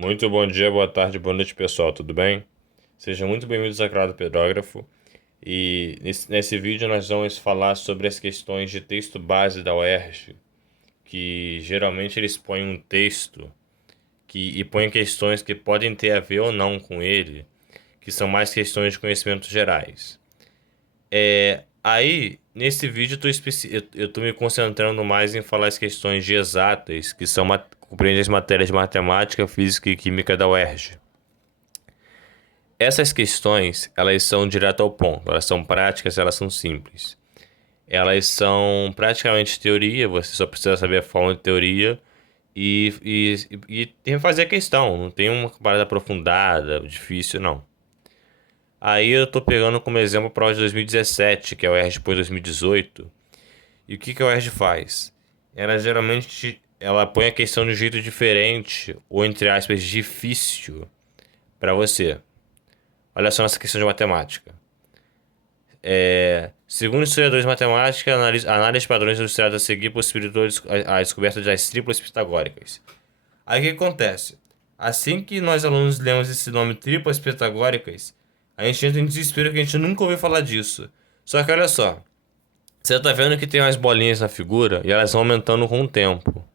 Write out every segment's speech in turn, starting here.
Muito bom dia, boa tarde, boa noite, pessoal, tudo bem? Sejam muito bem-vindos ao Claro Pedógrafo. E nesse vídeo nós vamos falar sobre as questões de texto base da UERJ, que geralmente eles põem um texto e põem questões que podem ter a ver ou não com ele, que são mais questões de conhecimentos gerais. Aí, nesse vídeo, eu tô me concentrando mais em falar as questões de exatas, que são compreendem as matérias de matemática, física e química da UERJ. Essas questões, elas são direto ao ponto, elas são práticas, elas são simples. Elas são praticamente teoria, você só precisa saber a forma de teoria e tem que fazer a questão, não tem uma parada aprofundada, difícil, não. Aí eu tô pegando como exemplo a prova de 2017, que é o ERJ depois de 2018. E o que a UERJ faz? Ela geralmente ela põe a questão de um jeito diferente, ou entre aspas, difícil para você. Olha só essa questão de matemática. Segundo historiadores de matemática, análise de padrões ilustrados a seguir possibilitou a descoberta das triplas pitagóricas. Aí o que acontece? Assim que nós alunos lemos esse nome triplas pitagóricas, a gente entra em desespero que a gente nunca ouviu falar disso. Só que olha só, você tá vendo que tem umas bolinhas na figura e elas vão aumentando com o tempo.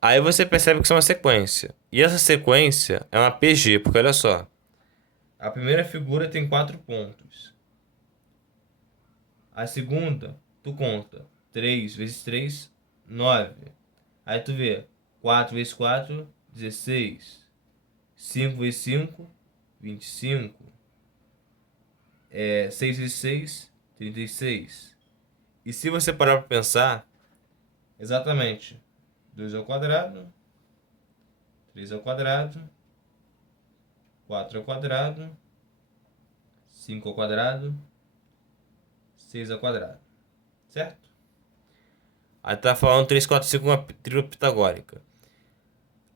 Aí você percebe que isso é uma sequência. E essa sequência é uma PG, porque olha só. A primeira figura tem 4 pontos. A segunda, tu conta 3 vezes 3, 9. Aí tu vê 4 vezes 4, 16. 5 vezes 5, 25. 6 vezes 6, 36. E se você parar para pensar, exatamente 2 ao quadrado, 3 ao quadrado, 4 ao quadrado, 5 ao quadrado, 6 ao quadrado. Certo? Aí tá falando 3, 4, 5, uma tripla pitagórica.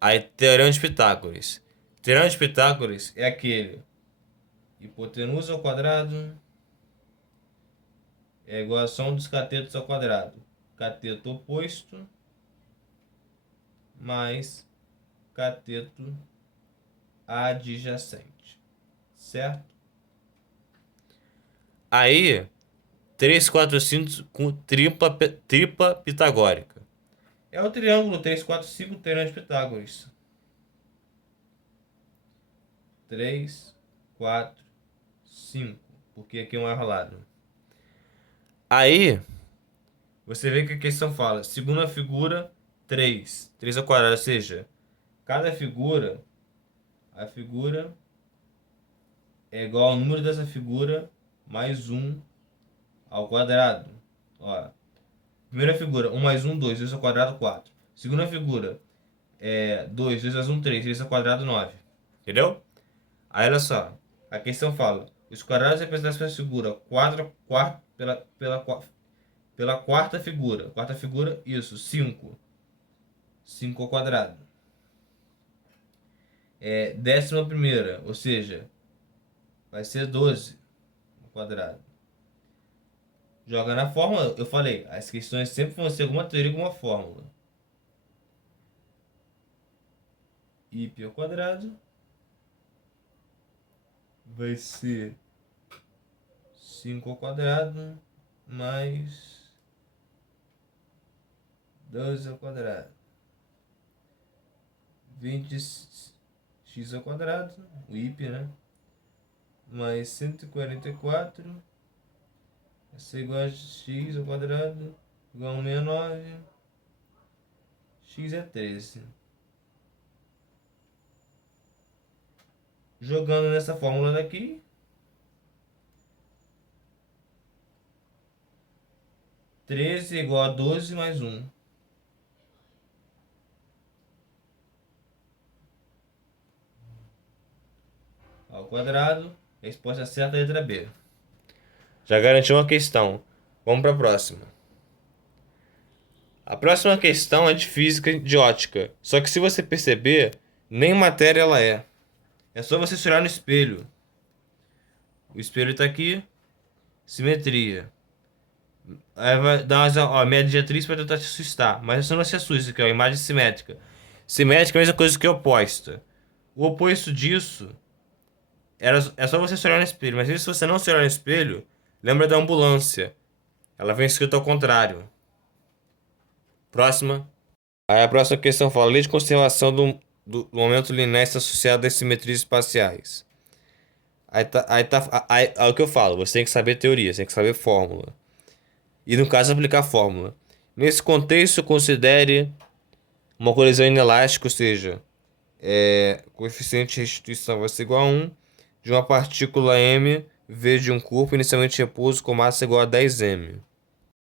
Aí, Teorema de Pitágoras. Teorema de Pitágoras é aquele: hipotenusa ao quadrado é igual a soma dos catetos ao quadrado. Cateto oposto mais cateto adjacente. Certo? Aí, 3, 4, 5 com tripla pitagórica. É o triângulo 3, 4, 5, Teorema de Pitágoras. 3, 4, 5. Porque aqui é um enrolado. Aí, você vê que a questão fala, segunda figura, 3. 3 ao quadrado, ou seja, cada figura, a figura é igual ao número dessa figura mais um ao quadrado. Ó, primeira figura, 1 mais 1, 2. 2 ao quadrado, 4. Segunda figura, 2. 2 mais 1, 3. 3 ao quadrado, 9. Entendeu? Aí, olha só, a questão fala, os quadrados representados pela figura 4, pela quarta figura. Quarta figura, isso, 5. 5 ao quadrado. Décima primeira, ou seja, vai ser 12 ao quadrado. Joga na fórmula, eu falei, as questões sempre vão ser alguma teoria, alguma fórmula. Π ao quadrado vai ser 5 ao quadrado mais 12 ao quadrado. 20x ao quadrado, o IP, né? Mais 144. Isso é igual a x ao quadrado igual a 169. X é 13. Jogando nessa fórmula daqui, 13 é igual a 12 mais 1. Ao quadrado, resposta certa, letra B. Já garantiu uma questão. Vamos para a próxima. A próxima questão é de física de ótica. Só que se você perceber, nem matéria ela é. É só você se olhar no espelho. O espelho está aqui. Simetria. Aí vai dar umas média de atriz para tentar te assustar. Mas você não se assusta, que é uma imagem simétrica. Simétrica é a mesma coisa que oposta. O oposto disso é só você se olhar no espelho. Mas se você não se olhar no espelho, lembra da ambulância. Ela vem escrita ao contrário. Próxima. Aí a próxima questão fala: lei de conservação do momento linear está associada às simetrias espaciais. Aí é o que eu falo: você tem que saber teoria, você tem que saber fórmula. E no caso, aplicar a fórmula. Nesse contexto, considere uma colisão inelástica, ou seja, coeficiente de restituição vai ser igual a 1 de uma partícula m v de um corpo inicialmente em repouso com massa igual a 10m.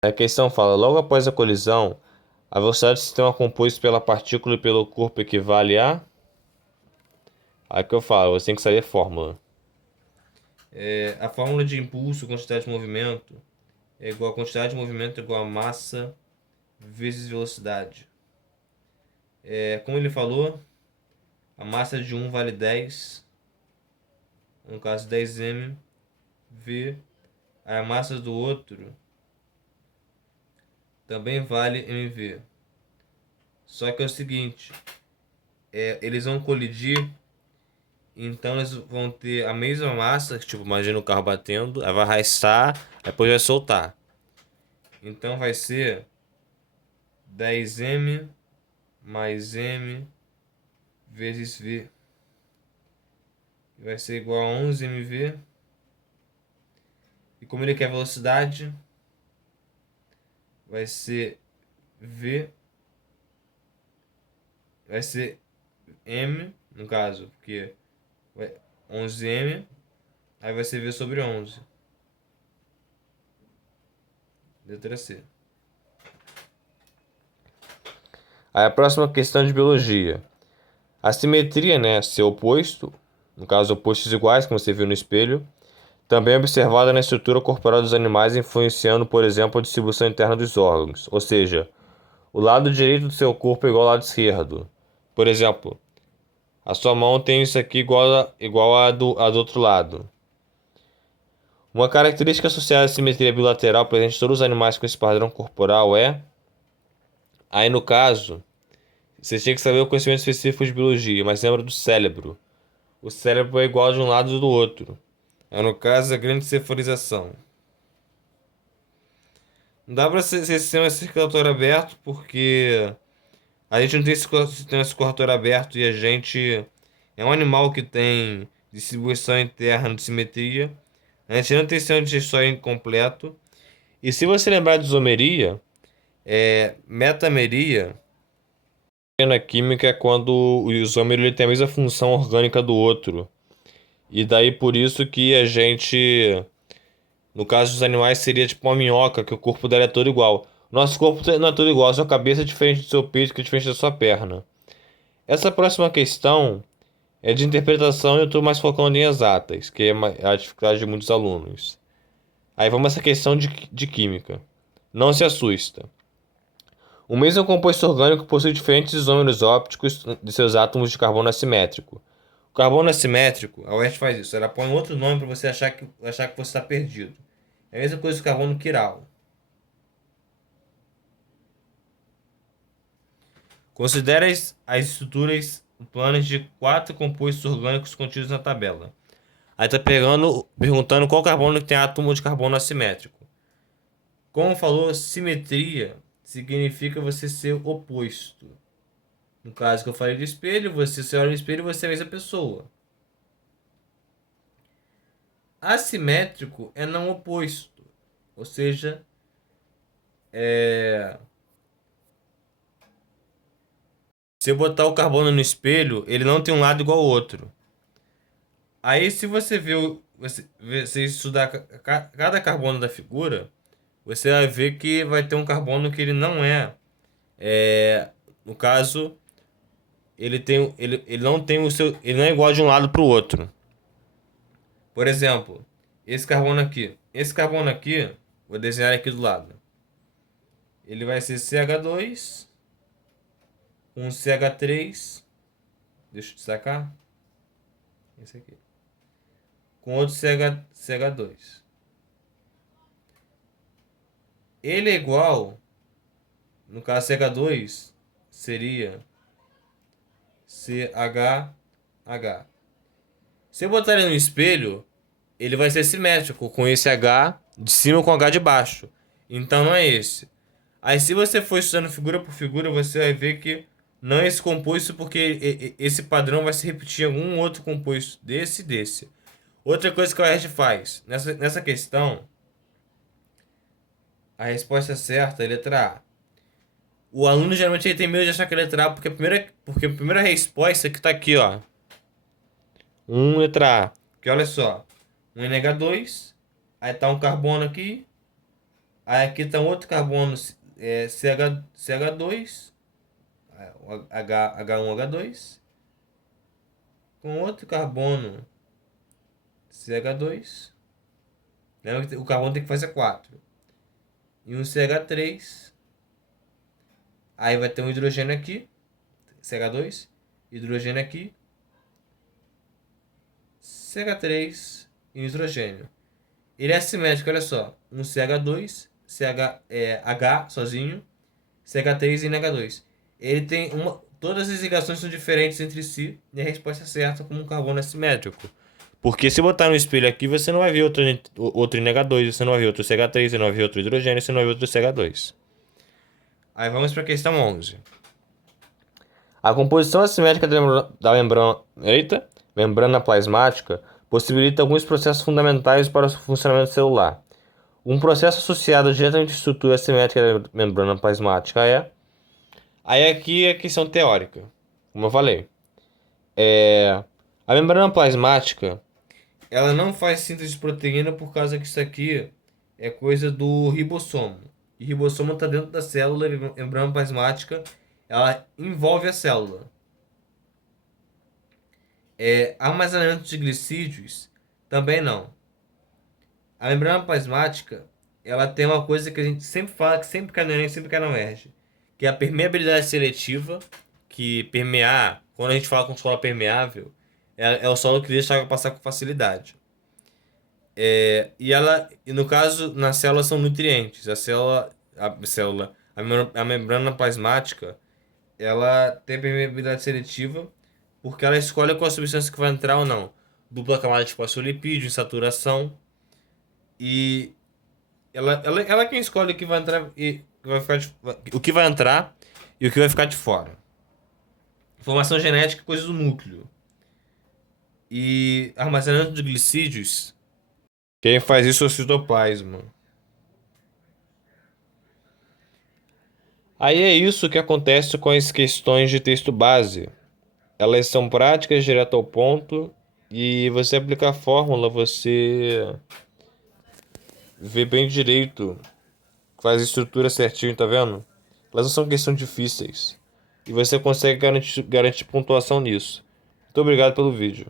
A questão fala: logo após a colisão, a velocidade do sistema composto pela partícula e pelo corpo equivale a. Aí que eu falo: você tem que saber a fórmula. A fórmula de impulso, quantidade de movimento, é igual a quantidade de movimento é igual a massa vezes velocidade. Como ele falou, a massa de um vale 10, no caso 10m, v. A massa do outro também vale mv. Só que é o seguinte, eles vão colidir, então eles vão ter a mesma massa, tipo, imagina o carro batendo, aí vai arrastar, depois vai soltar. Então vai ser 10m mais m vezes v. Vai ser igual a 11mv. E como ele quer velocidade, vai ser v. Vai ser m, no caso, porque 11m, aí vai ser v sobre 11. Letra C. Aí a próxima questão de biologia. A simetria, né, seu oposto, no caso opostos iguais, como você viu no espelho, também é observada na estrutura corporal dos animais, influenciando, por exemplo, a distribuição interna dos órgãos. Ou seja, o lado direito do seu corpo é igual ao lado esquerdo. Por exemplo, a sua mão tem isso aqui igual a do outro lado. Uma característica associada à simetria bilateral presente em todos os animais com esse padrão corporal é. Aí no caso, você tinha que saber o conhecimento específico de biologia, mas lembra do cérebro. O cérebro é igual de um lado e do outro. Aí no caso, a grande cefalização. Não dá pra ser sistema circulatório aberto porque a gente não tem sistema circulatório aberto e a gente é um animal que tem distribuição interna de simetria. A gente não tem sistema digestório incompleto. E se você lembrar de isomeria, metameria na química é quando o isômero ele tem a mesma função orgânica do outro. E daí por isso que a gente, no caso dos animais, seria tipo uma minhoca, que o corpo dela é todo igual. Nosso corpo não é todo igual, a sua cabeça é diferente do seu peito, que é diferente da sua perna. Essa próxima questão é de interpretação e eu estou mais focando em exatas, que é a dificuldade de muitos alunos. Aí vamos a essa questão de química. Não se assusta. O mesmo composto orgânico possui diferentes isômeros ópticos de seus átomos de carbono assimétrico. O carbono assimétrico, a UERJ faz isso, ela põe outro nome para você achar que você está perdido. É a mesma coisa que o carbono quiral. Considere as estruturas planas de quatro compostos orgânicos contidos na tabela. Aí tá perguntando qual carbono que tem átomo de carbono assimétrico. Como falou, simetria significa você ser oposto. No caso que eu falei do espelho, você se olha no espelho, você é a mesma pessoa. Assimétrico é não oposto. Ou seja, se eu botar o carbono no espelho, ele não tem um lado igual ao outro. Aí se você você estudar cada carbono da figura, você vai ver que vai ter um carbono que ele não no caso, ele não tem o seu, ele não é igual de um lado para o outro. Por exemplo, esse carbono aqui. Esse carbono aqui, vou desenhar aqui do lado. Ele vai ser CH2 com CH3. Deixa eu destacar. Esse aqui. Com outro CH2. Ele é igual, no caso CH2, seria H. Se eu botar ele no espelho, ele vai ser simétrico, com esse H de cima com H de baixo. Então não é esse. Aí se você for estudando figura por figura, você vai ver que não é esse composto, porque esse padrão vai se repetir em algum outro composto desse e desse. Outra coisa que o REST faz, nessa questão, a resposta certa é letra A. O aluno geralmente ele tem medo de achar que é letra A, porque a primeira resposta que tá aqui, ó. Letra A. Que olha só. Um NH2, aí tá um carbono aqui, aí aqui tá um outro carbono CH2, H1H2, com outro carbono CH2. Lembra que o carbono tem que fazer 4. E um CH3. Aí vai ter um hidrogênio aqui, CH2, hidrogênio aqui, CH3 e hidrogênio. Ele é assimétrico, olha só. Um CH2, H sozinho, CH3 e NH2. Ele tem todas as ligações são diferentes entre si e a resposta é certa como um carbono assimétrico. Porque se botar no espelho aqui, você não vai ver outro NH2, você não vai ver outro CH3, você não vai ver outro hidrogênio, você não vai ver outro CH2. Aí vamos para a questão 11. A composição assimétrica da membrana plasmática possibilita alguns processos fundamentais para o funcionamento celular. Um processo associado diretamente à estrutura assimétrica da membrana plasmática é... Aí aqui é a questão teórica, como eu falei. A membrana plasmática, ela não faz síntese de proteína por causa que isso aqui é coisa do ribossomo. E ribossomo está dentro da célula, e a membrana plasmática, ela envolve a célula. Armazenamento de glicídios, também não. A membrana plasmática, ela tem uma coisa que a gente sempre fala, que sempre cai no Enem, sempre cai na UERJ, que é a permeabilidade seletiva, que permear, quando a gente fala com solo permeável, é o solo que deixa a água passar com facilidade. E no caso, na célula são nutrientes. A membrana plasmática, ela tem permeabilidade seletiva, porque ela escolhe qual substância que vai entrar ou não. Dupla camada de fosfolipídio, insaturação. E ela é quem escolhe o que vai entrar e o que vai entrar e o que vai ficar de fora. Informação genética, coisa do núcleo. E armazenamento de glicídios, quem faz isso é o citoplasma. Aí é isso que acontece com as questões de texto base. Elas são práticas, direto ao ponto, e você aplica a fórmula, você vê bem direito, faz a estrutura certinho, tá vendo? Elas não são questões difíceis. E você consegue garantir pontuação nisso. Muito obrigado pelo vídeo.